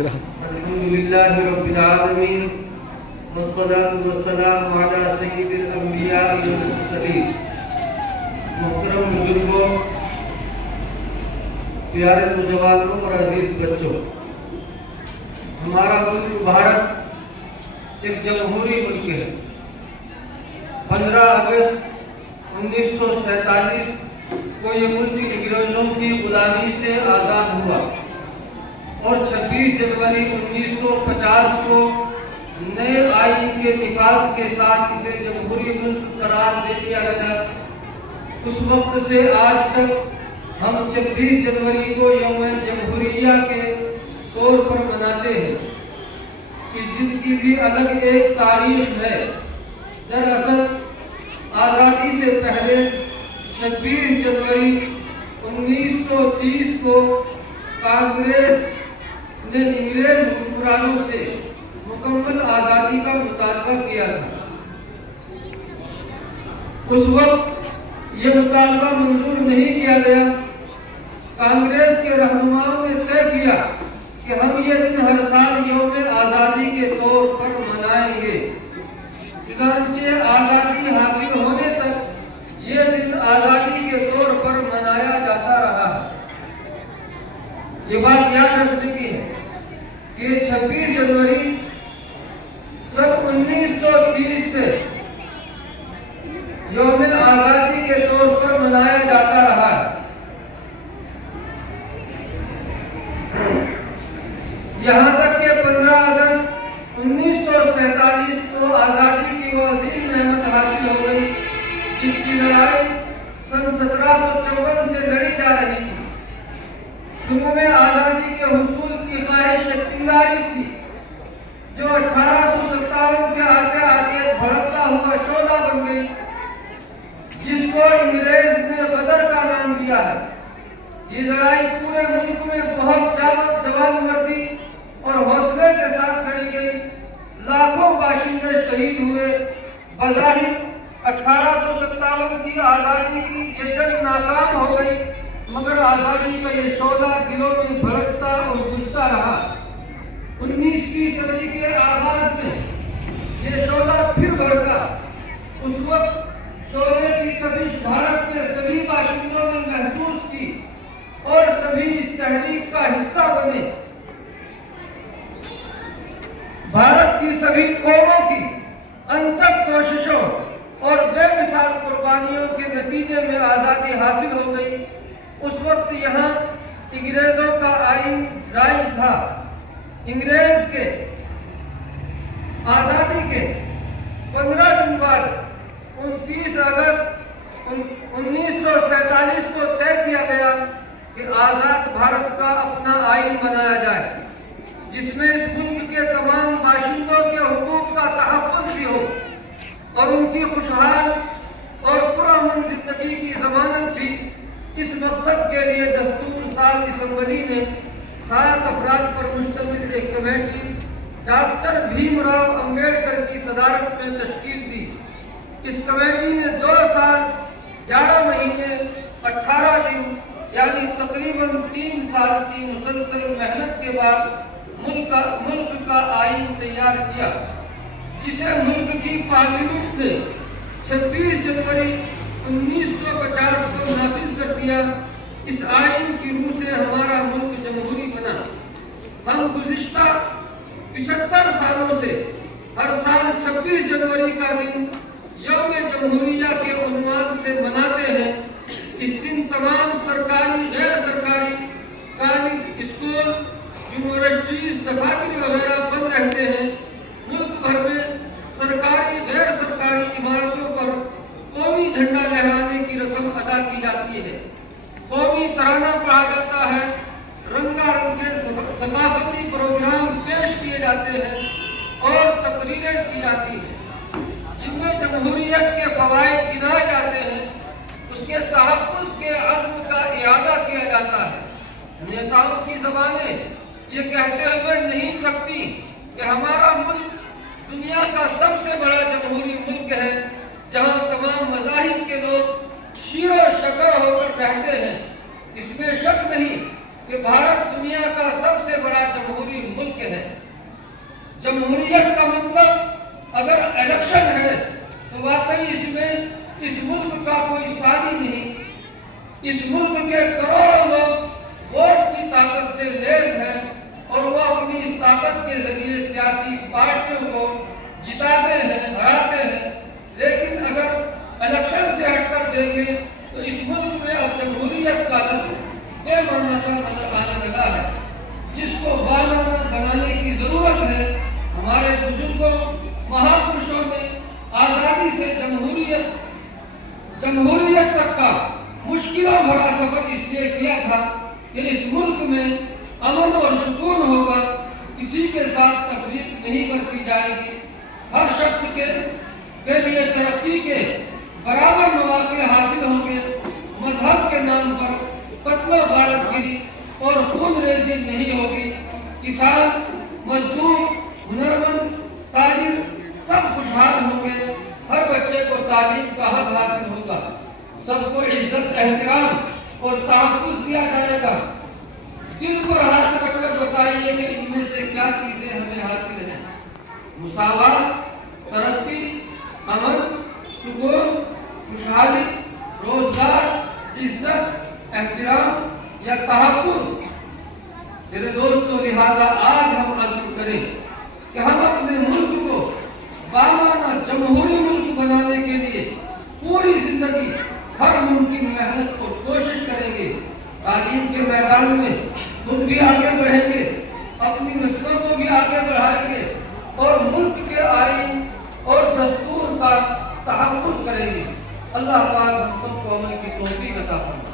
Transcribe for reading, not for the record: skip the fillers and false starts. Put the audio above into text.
الحمدللہ رب العالمین والصلاة والسلام علی سید الانبیاء والمرسلین۔ محترم بزرگوں، پیارے نوجوانوں اور عزیز بچوں، ہمارا ملک بھارت ایک جمہوری ملک ہے۔ 15 اگست 1947 کو یہ ملک انگریزوں کی غلامی سے آزاد ہوا اور 26 جنوری 1950 کو نئے آئین کے نفاذ کے ساتھ اسے جمہوری ملک قرار دے دیا گیا۔ اس وقت سے آج تک ہم 26 جنوری کو یوم جمہوریہ کے طور پر مناتے ہیں۔ اس دن کی بھی الگ ایک تاریخ ہے۔ دراصل آزادی سے پہلے 26 جنوری 1930 کو کانگریس نے انگریز حکمرانوں سے مکمل آزادی کا مطالبہ کیا تھا۔ اس وقت یہ مطالبہ منظور نہیں کیا گیا۔ کانگریس کے رہنماؤں نے طے کیا کہ ہم یہ دن ہر سال یوم آزادی کے طور پر منائیں گے۔ چنانچہ آزادی حاصل ہونے تک یہ دن آزادی کے طور پر منایا جاتا رہا ہے۔ یہ بات یاد رکھنے کی ہے کہ 26 جنوری سن 1930 سے یوم آزادی کے طور پر منایا جاتا رہا ہے۔ یہاں تک کہ 15 اگست 1947 کو آزادی کی وہ عظیم نعمت حاصل ہو گئی جس کی لڑائی سن 1754 سے لڑی جا رہی تھی۔ شروع میں آزادی کے حصول کی خواہش ایک چنگاری تھی جو 1857 کے آتے آتے بھڑکتا ہوا شعلہ بن گئی، جس کو انگریز نے غدر کا نام دیا ہے۔ یہ لڑائی پورے ملک میں بہت جوان مردی اور حوصلے کے ساتھ لڑی گئی۔ لاکھوں باشندے شہید ہوئے۔ بظاہر 1857 کی آزادی کی یہ جنگ ناکام ہو گئی، مگر آزادی کا یہ شعلہ دلوں میں بھڑکتا اور بجھتا رہا۔ 19ویں صدی کے آغاز میں یہ شعلہ پھر بھڑکا۔ اس وقت شعلے کی تپش بھارت کے سبھی باشندوں نے محسوس کی اور سبھی اس تحریک کا حصہ بنے۔ بھارت کی سبھی قوموں کی انتھک کوششوں اور بے مثال قربانیوں کے نتیجے میں آزادی حاصل ہو گئی۔ اس وقت یہاں انگریزوں کا آئین رائج تھا۔ انگریز کے آزادی کے 15 دن بعد 29 اگست 1947 کو طے کیا گیا کہ آزاد بھارت کا اپنا آئین بنایا جائے، جس میں اس ملک کے تمام باشندوں کے حقوق کا تحفظ بھی ہو اور ان کی خوشحال اور پرامن زندگی کی ضمانت بھی۔ اس مقصد کے لیے دستور ساز اسمبلی نے 7 افراد پر مشتمل ایک کمیٹی ڈاکٹر بھیم راؤ امبیڈکر کی صدارت میں تشکیل دی۔ اس کمیٹی نے 2 سال 11 مہینے 18 دن یعنی تقریباً 3 سال کی مسلسل محنت کے بعد ملک کا آئین تیار کیا، جسے ملک کی پارلیمنٹ نے 26 جنوری 1950 کو نافذ کر دیا۔ اس آئین کی روح سے ہمارا ملک جمہوری بنا۔ ہم گزشتہ 75 سالوں سے ہر سال 26 جنوری کا دن یوم جمہوریہ کے عنوان سے مناتے ہیں۔ اس دن تمام سرکاری، غیر سرکاری کالج، اسکول، یونیورسٹیز، دفاتر وغیرہ بند رہتے ہیں۔ ملک بھر میں سرکاری، غیر سرکاری عمارتوں پر قومی جھنڈا لہرانے کی رسم ادا کی جاتی ہے۔ قومی ترانہ پڑھا جاتا ہے۔ رنگا رنگ کے ثقافتی پروگرام پیش کیے جاتے ہیں اور تقریریں کی جاتی ہیں، جن میں جمہوریت کے فوائد گنائے جاتے ہیں۔ اس کے تحفظ کے عزم کا اعادہ کیا جاتا ہے۔ نیتاؤں کی زبانیں یہ کہتے ہوئے نہیں تھکتی کہ ہمارا ملک دنیا کا سب سے بڑا جمہوری ملک ہے، جہاں تمام مذاہب کے لوگ شیر و شکر ہو کر رہتے ہیں۔ اس میں شک نہیں کہ بھارت دنیا کا سب سے بڑا جمہوری ملک ہے۔ جمہوریت کا مطلب اگر الیکشن ہے تو واقعی اس میں اس ملک کا کوئی ثانی نہیں۔ اس ملک کے کروڑوں لوگ ووٹ کی طاقت سے لیس ہیں اور وہ اپنی اس طاقت کے ذریعے سیاسی پارٹیوں کو جتاتے ہیں، ہراتے ہیں۔ لیکن اگر الیکشن سے ہٹ کر دیکھیں تو اس ملک میں اب جمہوریت کا لفظ بے معنی سا نظر آنے لگا ہے، جس کو بامعنی بنانے کی ضرورت ہے۔ ہمارے بزرگوں، مہاپرشوں نے آزادی سے جمہوریت تک کا مشکلوں بھرا سفر اس لیے کیا تھا کہ اس ملک میں امن اور سکون ہوگا، کسی کے ساتھ تفریق نہیں برتی جائے گی، ہر شخص کے لیے ترقی کے برابر مواقع حاصل ہوں گے، مذہب کے نام پر قتل و غارت گری اور خون ریزی نہیں ہوگی، کسان، مزدور، ہنرمند، تاجر سب خوشحال ہوں گے، ہر بچے کو تعلیم کا حق حاصل ہوگا، سب کو عزت، احترام اور تحفظ دیا جائے گا۔ دل پر ہاتھ رکھ کر بتائیے کہ ان میں سے کیا چیزیں ہمیں حاصل ہیں؟ مساوات، ترقی، امن، سکون، خوشحالی، روزگار، عزت، احترام یا تحفظ؟ میرے دوستو، لہذا آج ہم عزم کریں کہ ہم اپنے ملک کو بامعنی جمہوری ملک بنانے کے لیے پوری زندگی ہر ممکن محنت اور کوشش کریں گے۔ تعلیم کے میدان میں خود بھی آگے بڑھیں گے، اپنی نسلوں کو بھی آگے بڑھائیں گے اور ملک کے آئین اور دستور کا تحفظ کریں گے۔ اللہ پاک ہم سب کو عمل کی توفیق عطا فرمائے۔